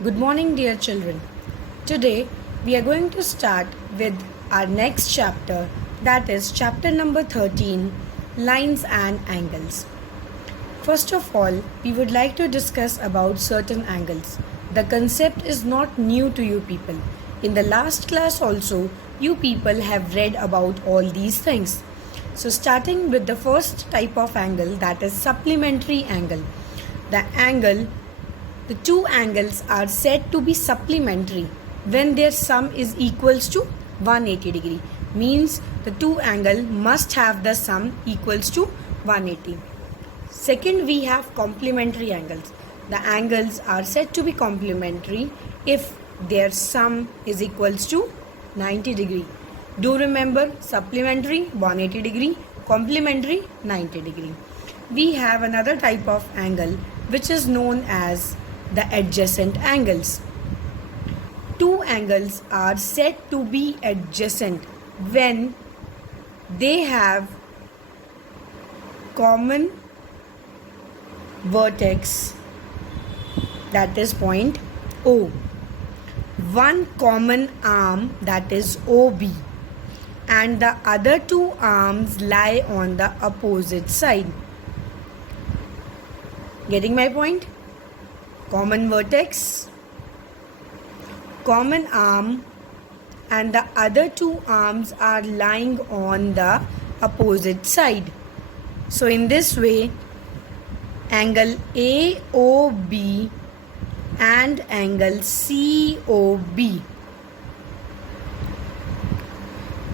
Good morning, dear children. Today we are going to start with our next chapter, that is chapter number 13, Lines and Angles. First of all, we would like to discuss about certain angles. The concept is not new to you people. In the last class also, you people have read about all these things. So starting with the first type of angle, that is supplementary angle. The two angles are said to be supplementary when their sum is equals to 180 degree. Means the two angle must have the sum equals to 180. Second, we have complementary angles. The angles are said to be complementary if their sum is equals to 90 degree. Do remember, supplementary 180 degree, complementary 90 degree. We have another type of angle which is known as the adjacent angles. Two angles are said to be adjacent when they have common vertex, that is point O, one common arm, that is OB, and the other two arms lie on the opposite side. Getting my point? Common vertex, common arm, and the other two arms are lying on the opposite side. So in this way, angle AOB and angle COB,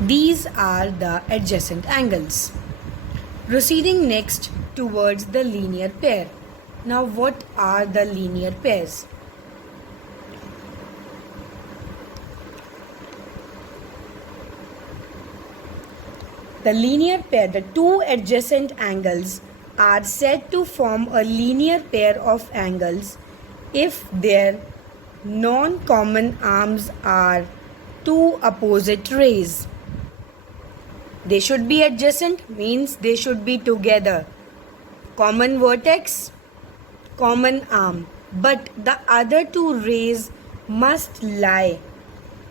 these are the adjacent angles. Proceeding next towards the linear pair. Now what are the linear pairs? The linear pair, the two adjacent angles are said to form a linear pair of angles if their non-common arms are two opposite rays. They should be adjacent, means they should be together. Common vertex, common arm, but the other two rays must lie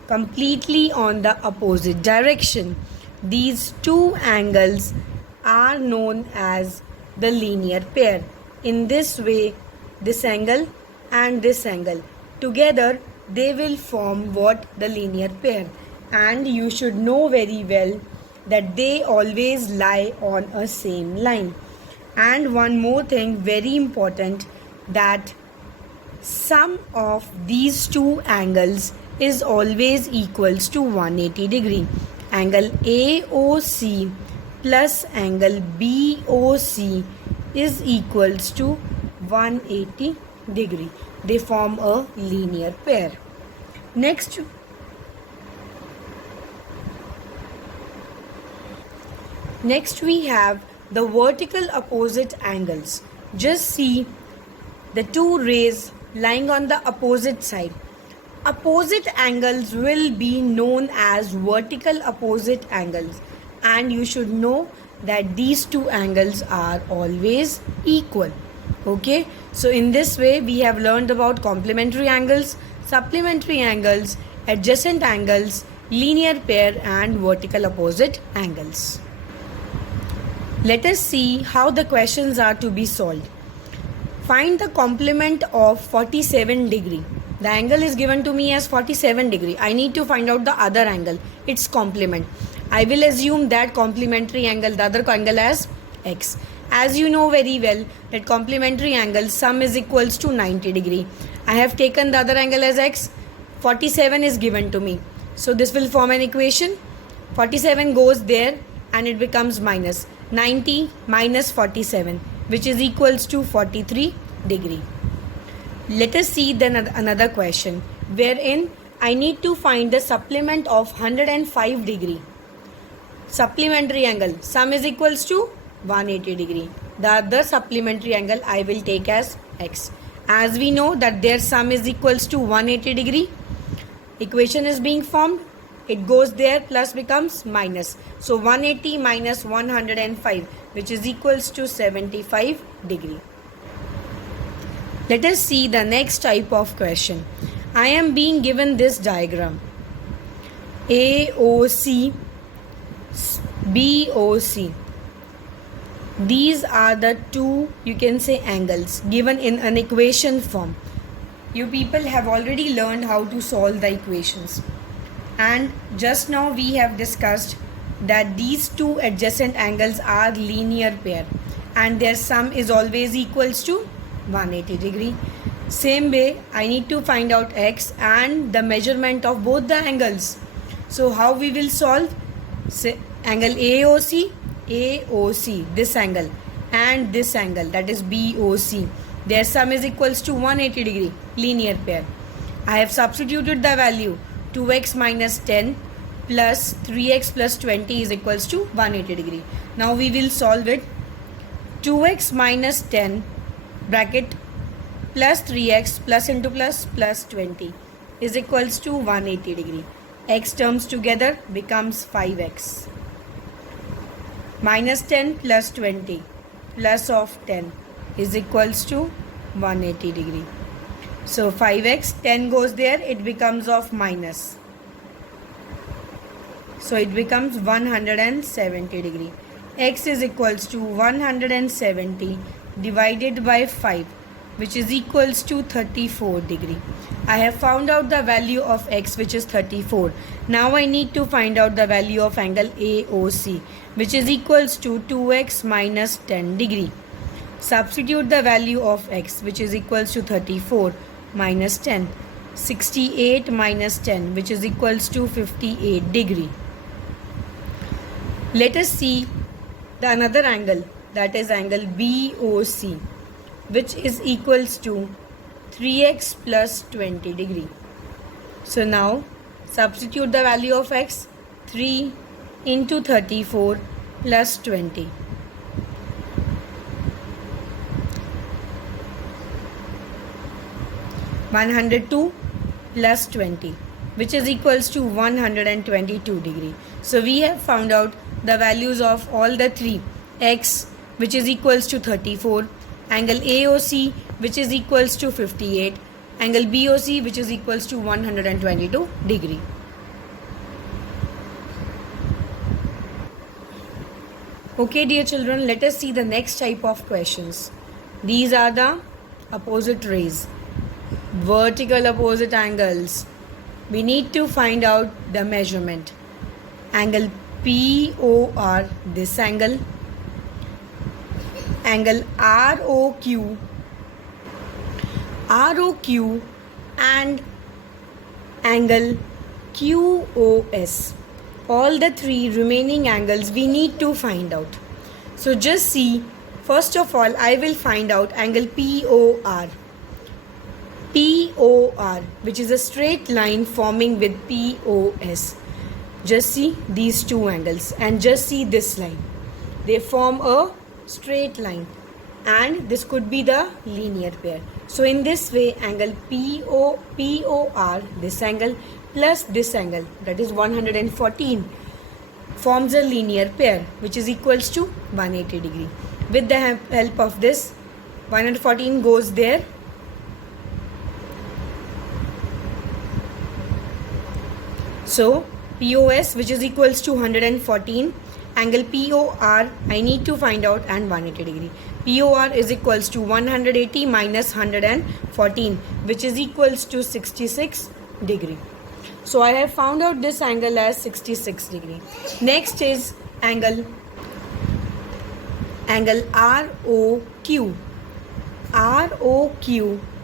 completely on the opposite direction. These two angles are known as the linear pair. In this way, this angle and this angle together, they will form what? The linear pair. And you should know very well that they always lie on a same line. And one more thing very important, that sum of these two angles is always equals to 180 degree. Angle AOC plus angle BOC is equals to 180 degree. They form a linear pair. Next we have the vertical opposite angles. Just see the two rays lying on the opposite side. Opposite angles will be known as vertical opposite angles, and you should know that these two angles are always equal. Okay, so in this way we have learned about complementary angles, supplementary angles, adjacent angles, linear pair, and vertical opposite angles. Let us see how the questions are to be solved. Find the complement of 47 degree. The angle is given to me as 47 degree. I need to find out the other angle, its complement. I will assume that complementary angle, the other angle as x. As you know very well that complementary angle sum is equals to 90 degree. I have taken the other angle as x. 47 is given to me. So this will form an equation. 47 goes there and it becomes minus 90 minus 47, which is equals to 43 degree. Let us see then another question wherein I need to find the supplement of 105 degree. Supplementary angle sum is equals to 180 degree. The other supplementary angle I will take as x. As we know that their sum is equals to 180 degree, equation is being formed. It goes there, plus becomes minus. So 180 minus 105, which is equals to 75 degree. Let us see the next type of question. I am being given this diagram. AOC, BOC. These are the two, you can say, angles given in an equation form. You people have already learned how to solve the equations. And just now we have discussed that these two adjacent angles are linear pair and their sum is always equals to 180 degree. Same way, I need to find out x and the measurement of both the angles. So how we will solve? Say angle AOC, this angle, and this angle, that is BOC. Their sum is equals to 180 degree, linear pair. I have substituted the value 2x minus 10 plus 3x plus 20 is equals to 180 degree. Now we will solve it. 2x minus 10 bracket plus 3x plus into plus plus 20 is equals to 180 degree. X terms together becomes 5x. Minus 10 plus 20 plus of 10 is equals to 180 degree. So 5x, 10 goes there, it becomes of minus. So it becomes 170 degree. X is equals to 170 divided by 5, which is equals to 34 degree. I have found out the value of x, which is 34. Now I need to find out the value of angle AOC, which is equals to 2x minus 10 degree. Substitute the value of x, which is equals to 34 minus 10. 68 minus 10, which is equals to 58 degree. Let us see the another angle, that is angle BOC, which is equals to 3x plus 20 degree. So now substitute the value of x, 3 into 34 plus 20. 102 plus 20, which is equals to 122 degree. So we have found out the values of all the three. X, which is equals to 34, angle AOC, which is equals to 58, angle BOC, which is equals to 122 degree. Okay dear children, let us see the next type of questions. These are the opposite rays, vertical opposite angles. We need to find out the measurement. Angle POR, this angle ROQ and angle QOS. All the three remaining angles we need to find out. So just see, first of all I will find out angle POR, which is a straight line forming with POS. Just see these two angles and just see this line. They form a straight line and this could be the linear pair. So in this way, angle POR, this angle plus this angle, that is 114, forms a linear pair which is equals to 180 degree. With the help of this, 114 goes there. So POS, which is equals to 114, angle POR I need to find out, and 180 degree. POR is equals to 180 minus 114, which is equals to 66 degree. So I have found out this angle as 66 degree. Next is angle ROQ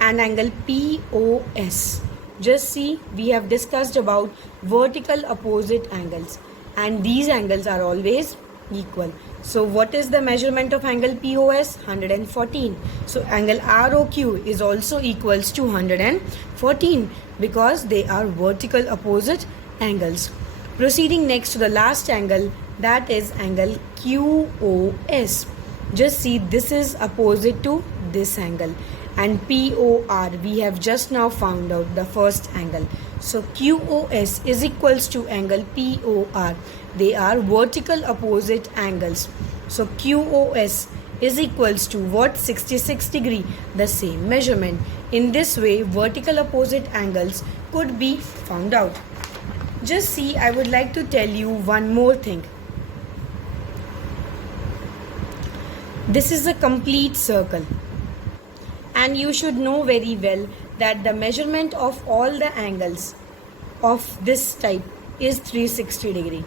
and angle POS. Just see, we have discussed about vertical opposite angles and these angles are always equal. So what is the measurement of angle POS? 114. So angle ROQ is also equals to 114 because they are vertical opposite angles. Proceeding next to the last angle, that is angle QOS. Just see, this is opposite to this angle, and POR we have just now found out the first angle. So QOS is equals to angle POR. They are vertical opposite angles. So QOS is equals to what? 66 degree, the same measurement. In this way, vertical opposite angles could be found out. Just see, I would like to tell you one more thing. This is a complete circle, and you should know very well that the measurement of all the angles of this type is 360 degree.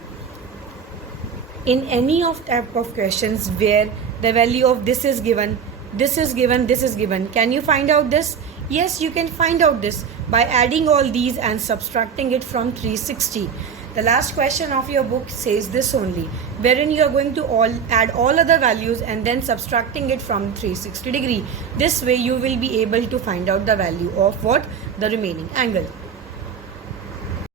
In any of type of questions where the value of this is given, this is given, this is given, can you find out this? Yes, you can find out this by adding all these and subtracting it from 360. The last question of your book says this only, wherein you are going to add all other values and then subtracting it from 360 degree. This way you will be able to find out the value of what? The remaining angle.